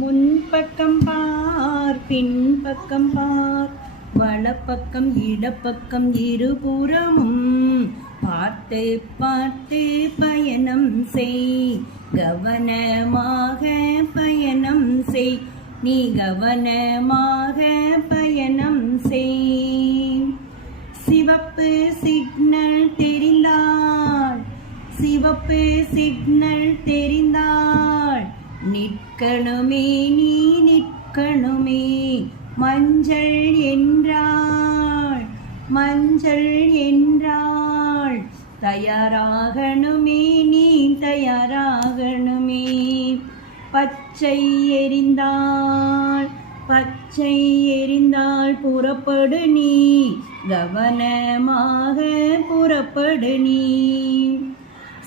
முன்பக்கம் பார் பின்பக்கம் பார், வலப்பக்கம் இடப்பக்கம் இருபுறமும் பார்த்து பார்த்து பயணம் செய். கவனமாக பயணம் செய், நீ கவனமாக பயணம் செய். சிவப்பு சிக்னல் தெரிந்தால், சிவப்பு சிக்னல் தெரிந்தால் நிற்கணுமே, நீ நிற்கணுமே. மஞ்சள் என்றாள், மஞ்சள் என்றாள் தயாராகணுமே, நீ தயாராகணுமே. பச்சை எரிந்தாள், பச்சை எரிந்தாள் புறப்படு நீ, கவனமாக புறப்படு நீ.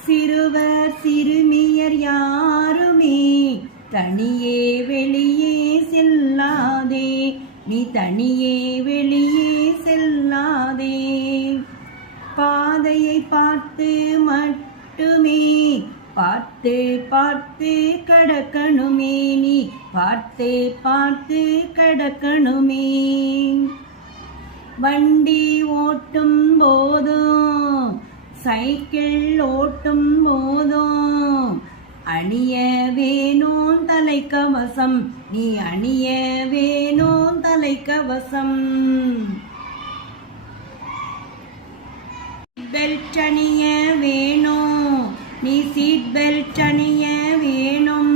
சிறுவர் சிறுமியர் யாருமே தனியே வெளியே செல்லாதே, நீ தனியே வெளியே செல்லாதே. பாதையை பார்த்து மட்டுமே, பார்த்து பார்த்து கடக்கணுமே, நீ பார்த்து பார்த்து கடக்கணுமே. வண்டி ஓட்டும் போதும் சைக்கிள் ஓட்டும் போதும் அணிய வேணும் தலைக்கவசம், நீ அணிய வேணும் தலைக்கவசம். பெல்ட் அணிய வேணும், நீ சீட் பெல்ட் அணிய வேணும்.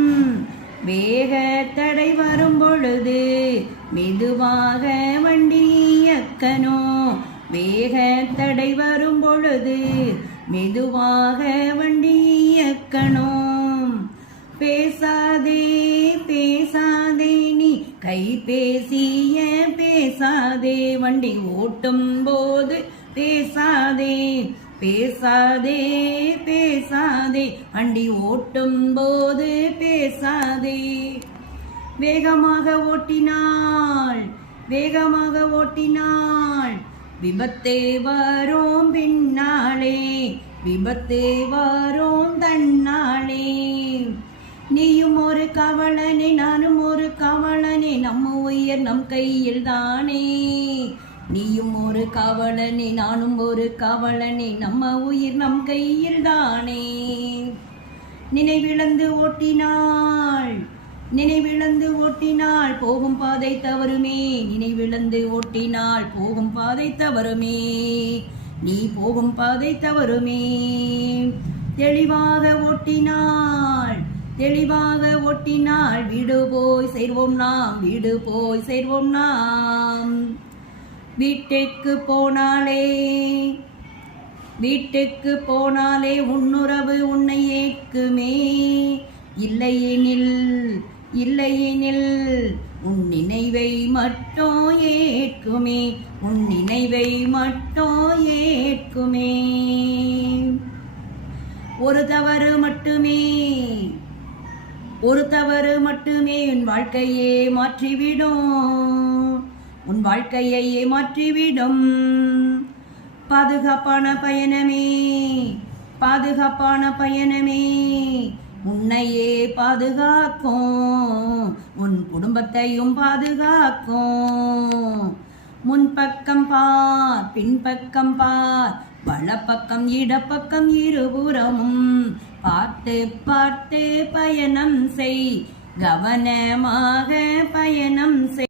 வேக தடை வரும் பொழுது மெதுவாக வண்டி இயக்கணும், வேக தடை வரும் பொழுது மெதுவாக வண்டி இயக்கணும். பேசாதே பேசாதே நீ கைபேசிய பேசாதே, வண்டி ஓட்டும் போது பேசாதே பேசாதே பேசாதே, வண்டி ஓட்டும் போது பேசாதே. வேகமாக ஓட்டினாள், வேகமாக ஓட்டினாள் விபத்தே வரும் பின்னாலே, விபத்தே வரும் தன்னாலே. நீயும் ஒரு கவலனே நானும் ஒரு கவலனே, நம்ம உயிர் நம் கையில் தானே. நீயும் ஒரு கவலனே நானும் ஒரு கவலனே, நம்ம உயிர் நம் கையில் தானே. நினைவிழந்து ஓட்டினாள், நினைவிழந்து ஓட்டினாள் போகும் பாதை தவறுமே, நினைவிழந்து ஓட்டினாள் போகும் பாதை தவறுமே, நீ போகும் பாதை தவறுமே. தெளிவாக ஓட்டினாள், தெளிவாக ஓட்டினாள் வீடு போய் சேர்வோம் நாம், வீடு போய் சேர்வோம் நாம். வீட்டுக்கு போனாலே, வீட்டுக்கு போனாலே உன்னுறவு உன்னை ஏற்குமே. இல்லையெனில், இல்லையெனில் உன் நினைவை மட்டும் ஏற்குமே, உன் நினைவை மட்டும் ஏற்குமே. ஒரு தவறு மட்டுமே, ஒரு தவறு மட்டுமே உன் வாழ்க்கையே மாற்றிவிடும், உன் வாழ்க்கையை மாற்றிவிடும். பாதுகாப்பான பயணமே, பாதுகாப்பான பயணமே உன்னையே பாதுகாக்கும், உன் குடும்பத்தையும் பாதுகாக்கும். முன்பக்கம் பார் பின்பக்கம் பார், வலப்பக்கம் இடப்பக்கம் இருபுறமும் பார்த்து பார்த்து பயணம் செய், கவனமாக பயணம் செய்.